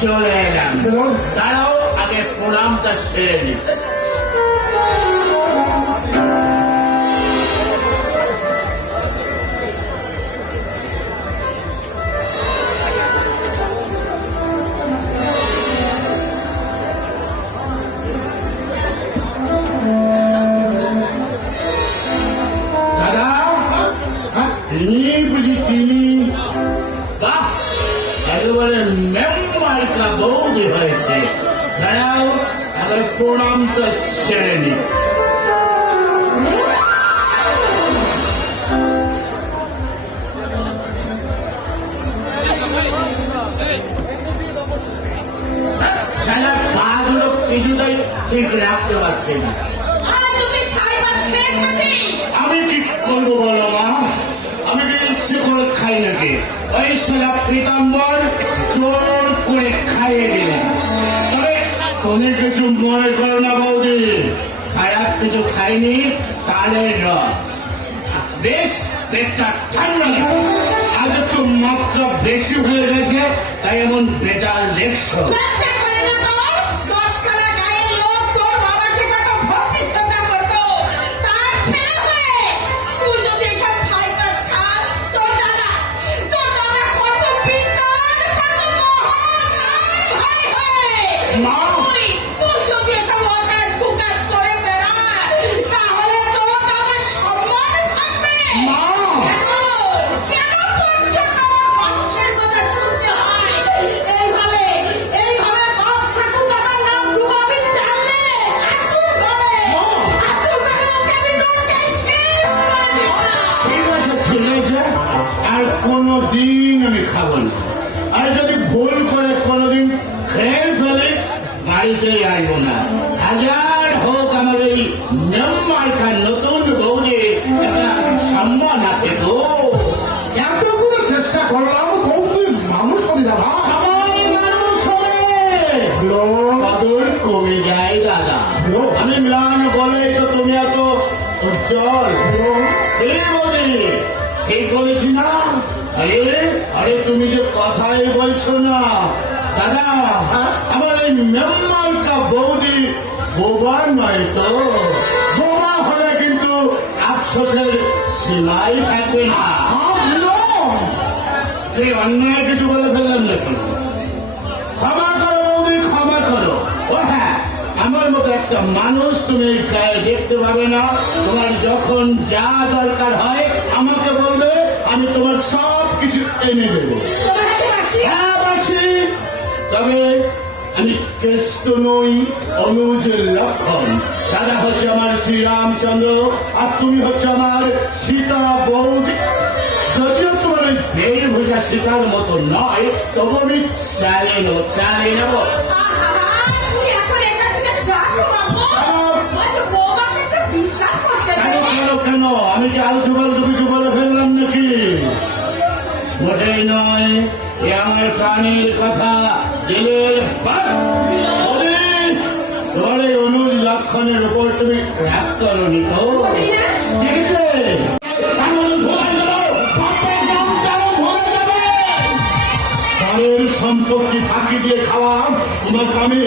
চলে এলাম। তারাও আগে প্রণামটা সেরে নিত। একেবারে মেম্বারটা বৌদি হয়েছে। তারাও আগে প্রণামটা সেরে নিত। সারা পাগুলো কিছুটাই ঠিক রাখতে পারছে না। আমি কি করবো বলো মা? আমি কি ইচ্ছে করে খাই নাকি? ওই সারা পীতাম্বর জোর করে খাইয়ে দিলেন। তবে তুমি কিছু মনে করো না বৌদি, খারাপ কিছু খাইনি, তালের রস। বেশ পেটটা ঠান্ডা লাগে। আজ একটু মাত্রা বেশি হয়ে গেছে, তাই এমন বেতাল দেখছো। কোনদিন আমি খাবো না। আর যদি ভুল করে কোনদিন খেয়ে ফেলে বাড়িতেই আসবো না। হাজার হোক আমার এই মেম্বারটার নতুন বউরে একটা সম্মান আছে তো। এতগুলো চেষ্টা করলাম, বৌদি মানুষ হলি না। সবাই মানুষ হলে কদর কমে যায় দাদা। আমি ম্লান বলে তো তুমি এত উজ্জ্বল। ঠিক বলেছি না? আরে আরে তুমি যে কথাই বলছো না দাদা। আমার এই মেম্বারটা বৌদি বোবা নয় তো। বোবা হলে কিন্তু আফসোসের সীমাই থাকবে না। সেই অন্যায় কিছু বলে ফেললাম নাকি? ক্ষমা করো বৌদি, ক্ষমা করো। ও হ্যাঁ, আমার মতো একটা মানুষ তুমি এই গায়ে দেখতে পাবে না। তোমার যখন যা দরকার হয় আমাকে বলবে, আমি তোমার সব কিছু এনে দেবো। হ্যাঁ বাসি, তবে আমি কৃষ্ণ নই, অনুজের লক্ষণ। দাদা হচ্ছে আমার শ্রীরামচন্দ্র, আর তুমি হচ্ছে আমার সীতা বৌদি। যদিও তোমার ওই বের ভোজা সীতার মতো নয়, তবু আমি চালিয়ে নেবো, চালিয়ে নেবো। কেন আমি কি আলতু ফালতু কিছু বলে ফেললাম নাকি? মোটেই নয়, এ আমার প্রাণীর কথা, দিলের তোমার এই অনুজ লক্ষণের উপর তুমি ক্র্যাক করনি তো? ঠিক আছে, সম্পত্তি ফাঁকি দিয়ে খাওয়া তোমাকে আমি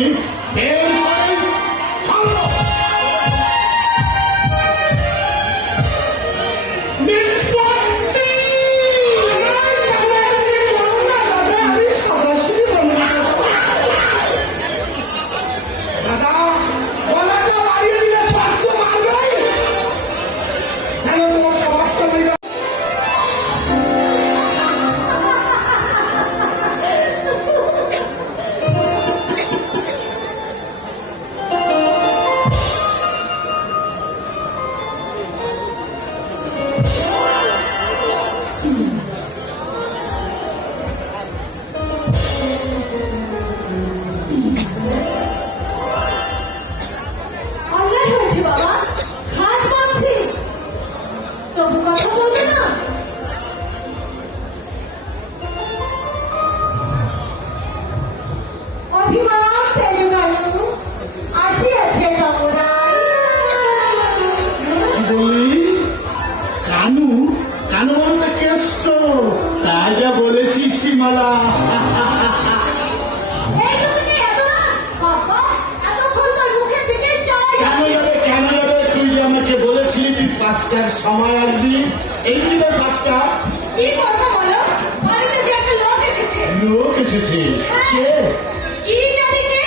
5টার সময় আসবি। এই দিকে 5টা কি কথা বলো? বাড়িতে যে একটা লোক এসেছে। লোক এসেছে। কে? কি জানি কে?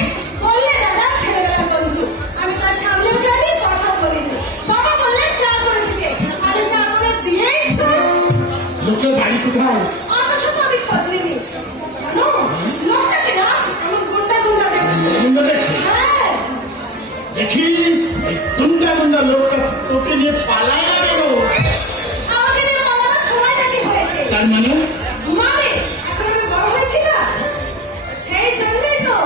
বললে দাদা ছেলেবেলার বন্ধু। আমি তার সামনেও যাইনি, কথাও বলিনি। বাবা বললেন চা করে দিতে। আরে চা করে দিয়েইছো। লোকের বাড়ি কোথায়? অত শত আমি খোঁজ নিইনি। জানো, লোকটাকে না আমার গুন্ডা গুন্ডা দেখছি। গুন্ডা দেখতে? হ্যাঁ, দেখিস এই গুন্ডা গুন্ডা লোকটা তোকে নিয়ে পালায় না কেন? আমাকে নিয়ে পালানোর সময়টা কি হয়েছে? তার মানে মানে এখন আমি বড় হয়েছি না, সেই জন্যই তো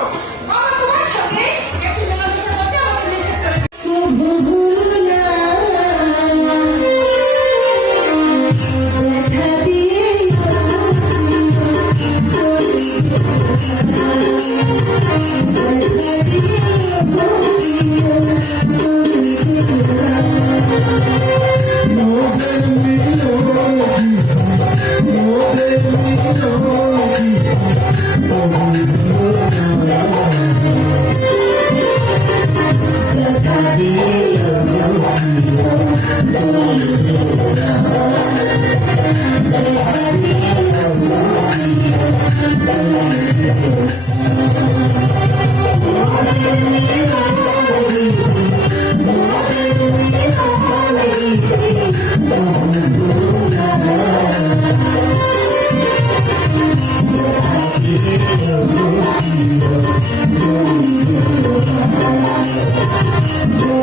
বাবা তোমার সঙ্গে বেশি মেলামেশা করতে আমাকে নিষেধ করে। প্রভু ভুলনা দেখা দিয়ে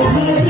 Oh,